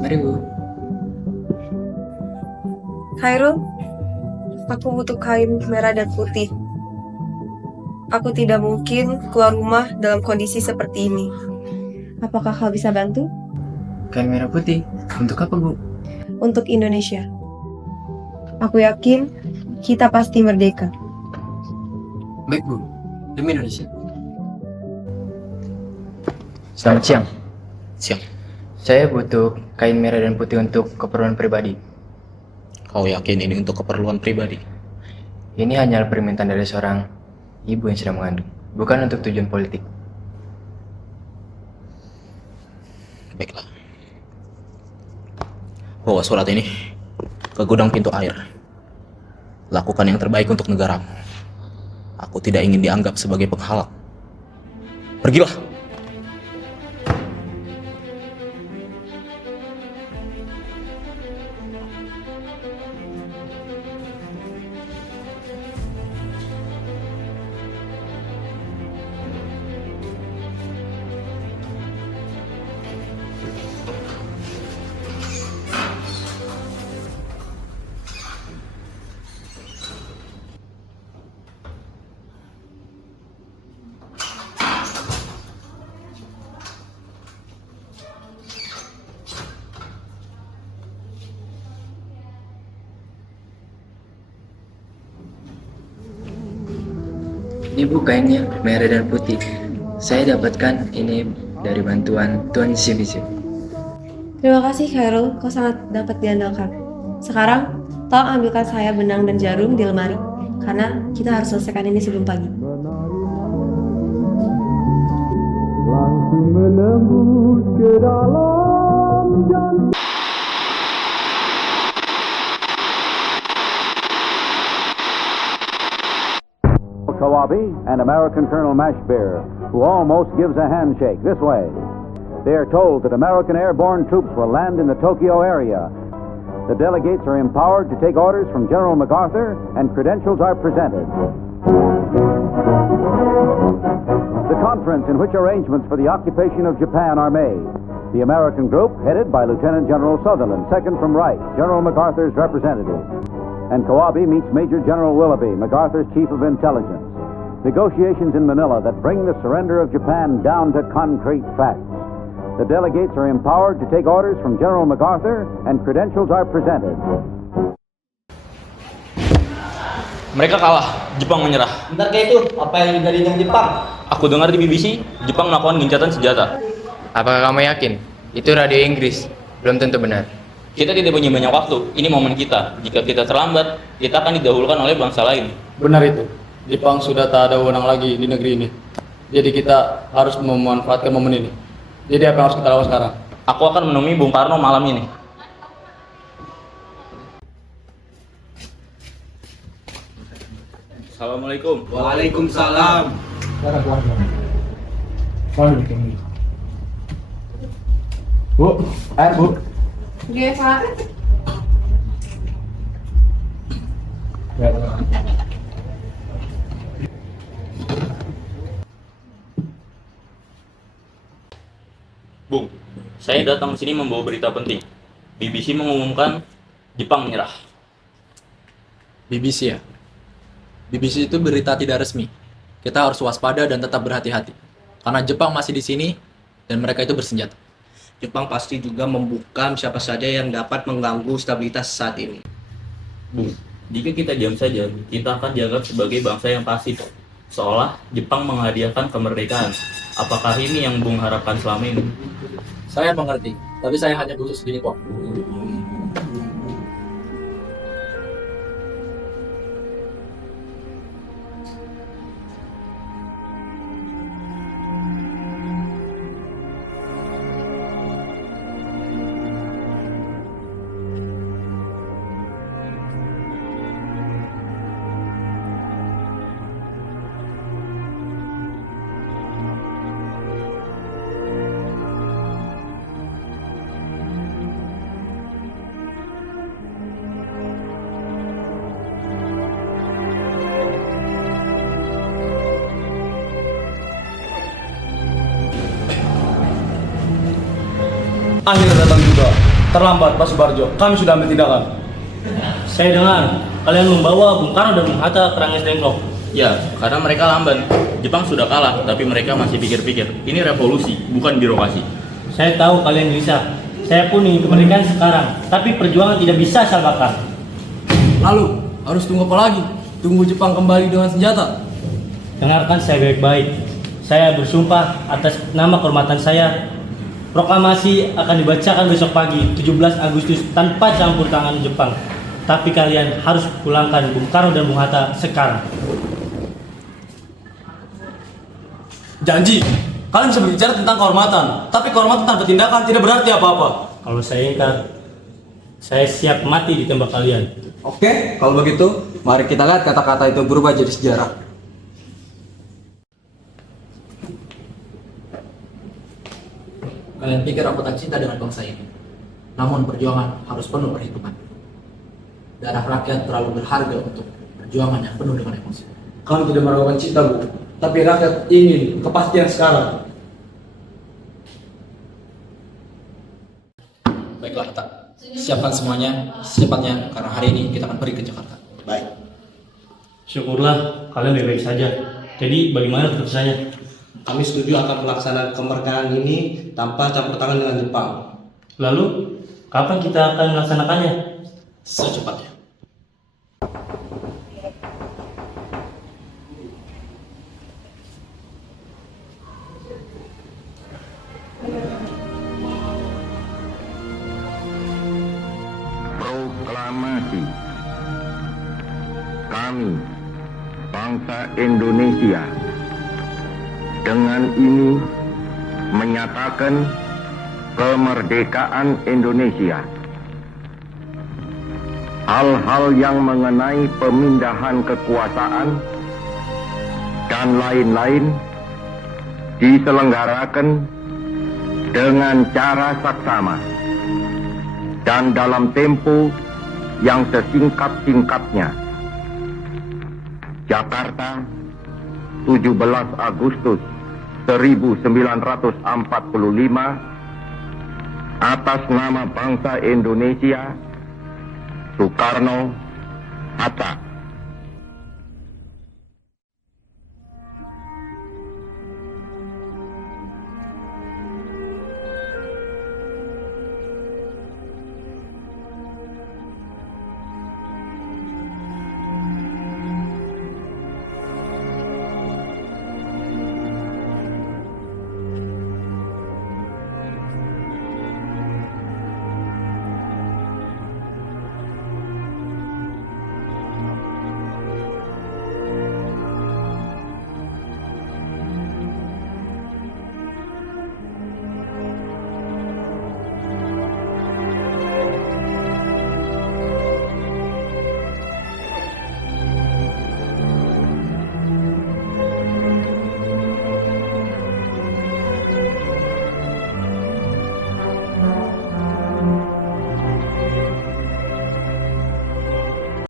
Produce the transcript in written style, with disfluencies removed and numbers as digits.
Mari Bu. Khairul, aku butuh kain merah dan putih. Aku tidak mungkin keluar rumah dalam kondisi seperti ini. Apakah kau bisa bantu? Kain merah putih. Untuk apa Bu? Untuk Indonesia. Aku yakin kita pasti merdeka. Baik Bu. Demi Indonesia. Selamat siang. Siang. Saya butuh kain merah dan putih untuk keperluan pribadi. Kau yakin ini untuk keperluan pribadi? Ini hanya permintaan dari seorang ibu yang sedang mengandung, bukan untuk tujuan politik. Baiklah. Bawa surat ini ke gudang pintu air. Lakukan yang terbaik untuk negaramu. Aku tidak ingin dianggap sebagai penghalang. Pergilah. Ini Bu kainnya, merah dan putih. Saya dapatkan ini dari bantuan Tuan CBC. Terima kasih Khairul, kau sangat dapat diandalkan. Sekarang, tolong ambilkan saya benang dan jarum di lemari. Karena kita harus selesaikan ini sebelum pagi. Langsung menembus ke dalam jantung. Kawabi and American Colonel Mashbeer, who almost gives a handshake this way. They are told that American airborne troops will land in the Tokyo area. The delegates are empowered to take orders from General MacArthur, and credentials are presented. The conference in which arrangements for the occupation of Japan are made. The American group, headed by Lieutenant General Sutherland, second from right, General MacArthur's representative. And Kawabi meets Major General Willoughby, MacArthur's chief of intelligence. Negotiations in Manila that bring the surrender of Japan down to concrete facts. The delegates are empowered to take orders from General MacArthur, and credentials are presented. Mereka kalah. Jepang menyerah. Bentar kayak itu, apa yang dari yang Jepang? Aku dengar di BBC, Jepang melakukan gencatan senjata. Apakah kamu yakin? Itu radio Inggris. Belum tentu benar. Kita tidak punya banyak waktu. Ini momen kita. Jika kita terlambat, kita akan didahulukan oleh bangsa lain. Benar itu. Jepang sudah tak ada wewenang lagi di negeri ini. Jadi kita harus memanfaatkan momen ini. Jadi apa yang harus kita lakukan sekarang? Aku akan menemui Bung Karno malam ini. Assalamualaikum. Waalaikumsalam. Bu, air bu. Oke, Pak. Bung, saya datang ke sini membawa berita penting. BBC mengumumkan Jepang menyerah. BBC ya? BBC itu berita tidak resmi. Kita harus waspada dan tetap berhati-hati. Karena Jepang masih di sini dan mereka itu bersenjata. Jepang pasti juga membuka siapa saja yang dapat mengganggu stabilitas saat ini. Bung, jika kita diam saja, kita akan dianggap sebagai bangsa yang pasif. Seolah Jepang menghadiahkan kemerdekaan. Apakah ini yang Bung harapkan selama ini? Saya mengerti, tapi saya hanya butuh segini kok. Akhirnya datang juga. Terlambat, Pak Subarjo. Kami sudah ambil tindakan. Saya dengar kalian membawa Bung Karno dan Bung Hatta ke Rangers Dengklok. Ya, karena mereka lamban. Jepang sudah kalah, tapi mereka masih pikir-pikir. Ini revolusi, bukan birokrasi. Saya tahu kalian bisa. Saya pun ingin kemerdekaan sekarang, tapi perjuangan tidak bisa asal bakar. Lalu, harus tunggu apa lagi? Tunggu Jepang kembali dengan senjata. Dengarkan saya baik-baik. Saya bersumpah atas nama kehormatan saya. Proklamasi akan dibacakan besok pagi, 17 Agustus, tanpa campur tangan Jepang. Tapi kalian harus pulangkan Bung Karno dan Bung Hatta sekarang. Janji, kalian bisa berbicara tentang kehormatan, tapi kehormatan tanpa tindakan tidak berarti apa-apa. Kalau saya ingkar, saya siap mati di tembak kalian. Oke, kalau begitu, mari kita lihat kata-kata itu berubah jadi sejarah. Kalian pikir aku tak cinta dengan bangsa ini. Namun perjuangan harus penuh perhitungan. Darah rakyat terlalu berharga untuk perjuangan yang penuh dengan emosi. Kami tidak meragukan cinta, Bu. Tapi rakyat ingin kepastian sekarang. Baiklah, Hatta. Siapkan semuanya secepatnya karena hari ini kita akan pergi ke Jakarta. Baik. Syukurlah kalian baik-baik saja. Jadi bagaimana keputusannya? Kami setuju akan melaksanakan kemerdekaan ini tanpa campur tangan dengan Jepang. Lalu, kapan kita akan melaksanakannya? Secepatnya. Proklamasi. Kami, bangsa Indonesia, dengan ini menyatakan kemerdekaan Indonesia. Hal-hal yang mengenai pemindahan kekuasaan dan lain-lain diselenggarakan dengan cara saksama dan dalam tempo yang sesingkat-singkatnya. Jakarta, 17 Agustus 1945, atas nama bangsa Indonesia, Soekarno, Hatta.